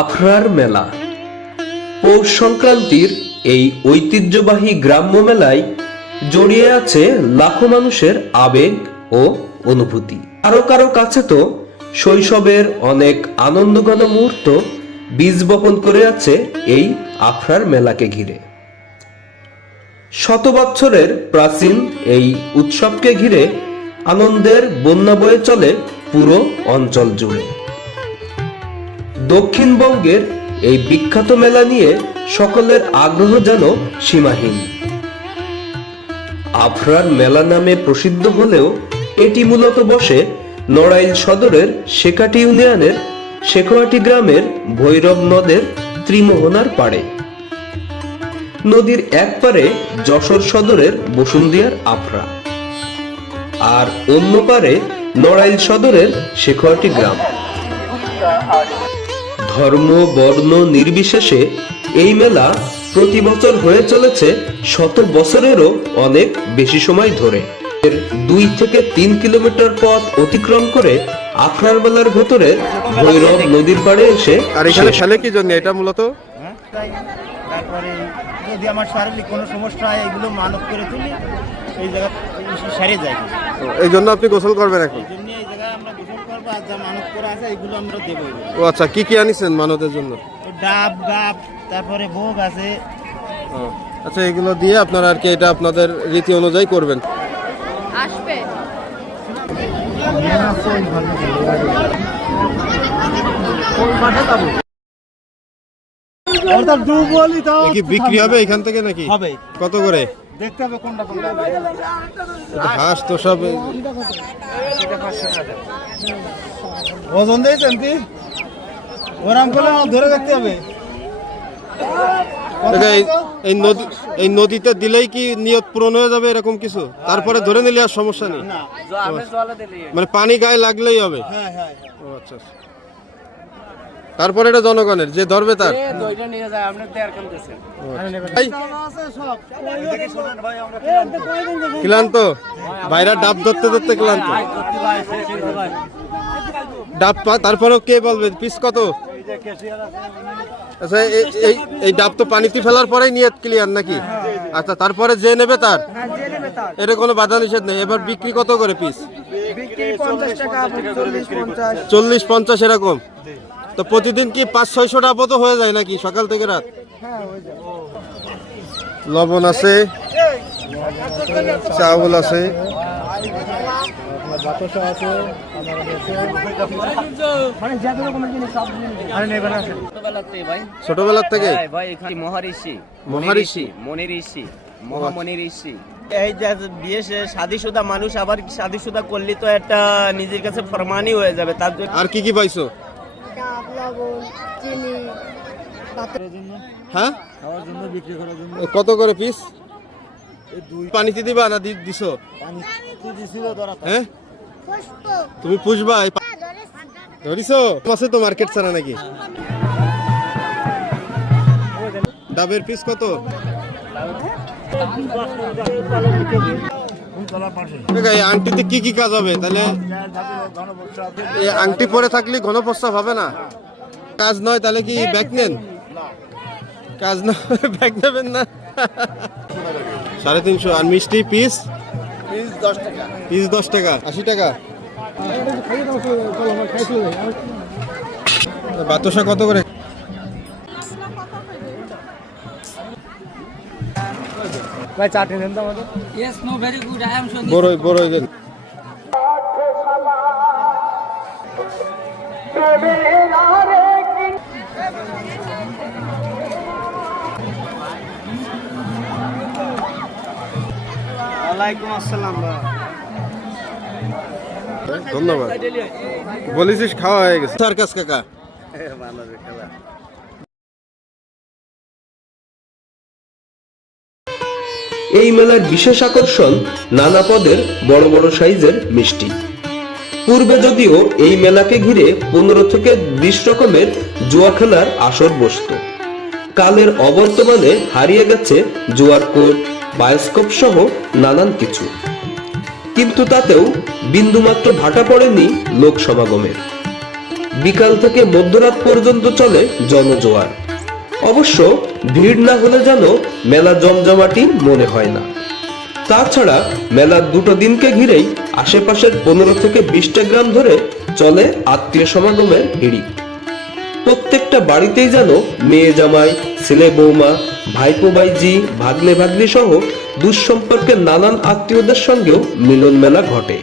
আফরার মেলা। পৌষ সংক্রান্তির এই ঐতিহ্যবাহী গ্রাম্য মেলায় জড়িয়ে আছে লাখো মানুষের আবেগ ও অনুভূতি। কারো কারো কাছে তো শৈশবের অনেক আনন্দঘন মুহূর্ত বীজ বপন করে আছে এই আফরার মেলাকে ঘিরে। শত বছরের প্রাচীন এই উৎসবকে ঘিরে আনন্দের বন্যা বয়ে চলে পুরো অঞ্চল জুড়ে। দক্ষিণবঙ্গের এই বিখ্যাত মেলা নিয়ে সকলের আগ্রহ যেন সীমাহীন। আফরার মেলা নামে প্রসিদ্ধ হলেও এটি মূলত বসে নড়াইল সদরের শেখাটি ইউনিয়নের শেখোয়াটি গ্রামের ভৈরব নদের ত্রিমোহনার পাড়ে। নদীর এক পারে যশোর সদরের বসুন্দিয়ার আফরা, আর অন্য পারে নড়াইল সদরের শেখোয়াটি গ্রাম। ধর্ম বর্ণ নির্বিশেষে এই মেলা প্রতি বছর হয়ে চলেছে শত বছরেরও অনেক বেশি সময় ধরে। 2 থেকে 3 কিলোমিটার পথ অতিক্রম করে আফরার মেলার ভেতরে ভৈরব নদীর পাড়ে এসে। আর এখানে ফেলে কি জন্য এটা মূলত? তারপরে যদি আমার শারীরিক কোনো সমস্যা হয় এগুলো মানত করে তুলি, এই জায়গা সেরে যায়। এই জন্য আপনি গোসল করবেন এখন? এই জন্য এই জায়গায় আমরা গোসল করবো, আর যা মানত করা আছে এগুলো আমরা দেবো। ও আচ্ছা, কি কি আনিছেন মানতের জন্য? ডাব গাব, তারপরে ভোগ আছে। আচ্ছা, এগুলো দিয়ে আপনারা আর কি এটা আপনাদের রীতি অনুযায়ী করবেন। আসবে কি বিক্রি হবে এখান থেকে নাকি? হবে। কত করে দেখতে হবে কোনটা কোনটা। হাঁস তো সব ওজন দিয়েছেন কি? ওরাম করে ধরে দেখতে হবে। এই নদীতে দিলেই কি নিয়ত পূরণ হয়ে যাবে এরকম কিছু? তারপরে ধরে নিলে আর সমস্যা নেই, মানে পানি গায়ে লাগলেই হবে? ও আচ্ছা, তারপরে এটা জনগণের, যে ধরবে তার। ক্লান্ত ভাইরা ডাব ধরতে ধরতে ক্লান্ত। ডাব তারপরেও কে বলবে পিস কত? আচ্ছা, এই ডাব তো পানিতে ফেলার পরেই নিয়ত ক্লিয়ার নাকি? আচ্ছা, তারপরে যে নেবে তার, এটা কোনো বাধা নিষেধ নেই। এবার বিক্রি কত করে পিস? 40-50 এরকম। তো প্রতিদিন কি 500-600 ডাবও তো হয়ে যায় নাকি সকাল থেকে রাত? লবণ আছে, চাউল আছে, ছোটবেলার থেকে এই যে বিয়ে শাদীশুদা মানুষ আবার শাদীশুদা করলে তো একটা নিজের কাছে ফরমানই হয়ে যাবে। তার জন্য আর কি কি পাইছো? হ্যাঁ, কত করে পিস? পানিতে দিবা না দিছো? হ্যাঁ, তুমি পুষবা? ধরিছো? আছে তো মার্কেট ছাড়া নাকি? ডাবের পিস কত? আংটিতে কি কি কাজ হবে তাহলে? এই আংটি পরে থাকলে ঘন প্রস্রাব হবে না? কাজ নয় তাহলে কি ব্যাগ নেন? কাজ না ব্যাগ নেবেন না? 350। আর মিষ্টি পিস? পিস 10 টাকা। 80 টাকা। বাতাসা কত করে? ভাই চাটনি দেন তো আমাদের। Yes, no, very good. I am sure. বড়ই দেন। ওয়ালাইকুম আসসালাম। ধন্যবাদ। বলেছিস খাওয়া হয়ে গেছে। সার্কাস কাকা এই মেলার বিশেষ আকর্ষণ নানা পদের বড় বড় সাইজের মিষ্টি। পূর্বে যদিও এই মেলাকে ঘিরে 15 থেকে 20 রকমের জুয়া খেলার আসর বসত, কালের অবর্তমানে হারিয়ে গেছে জুয়ার কোর্ট, বায়োস্কোপ সহ নানান কিছু। কিন্তু তাতেও বিন্দুমাত্র ভাটা পড়েনি লোক সমাগমের। বিকাল থেকে মধ্যরাত পর্যন্ত চলে জনজোয়ার। অবশ্য ভিড় না হলে যেন মেলা জমজমাটি মনে হয় না। তাছাড়া মেলার দুটো দিনকে ঘিরেই আশেপাশের 15 থেকে 20টা গ্রাম ধরে চলে আত্মীয় সমাগমের হিড়িক। প্রত্যেকটা বাড়িতেই যেন মেয়ে জামাই, ছেলে বৌমা, ভাইপো ভাইজি, ভাগ্নে ভাগ্নি সহ দুঃসম্পর্কের নানান আত্মীয়দের সঙ্গেও মিলন মেলা ঘটে।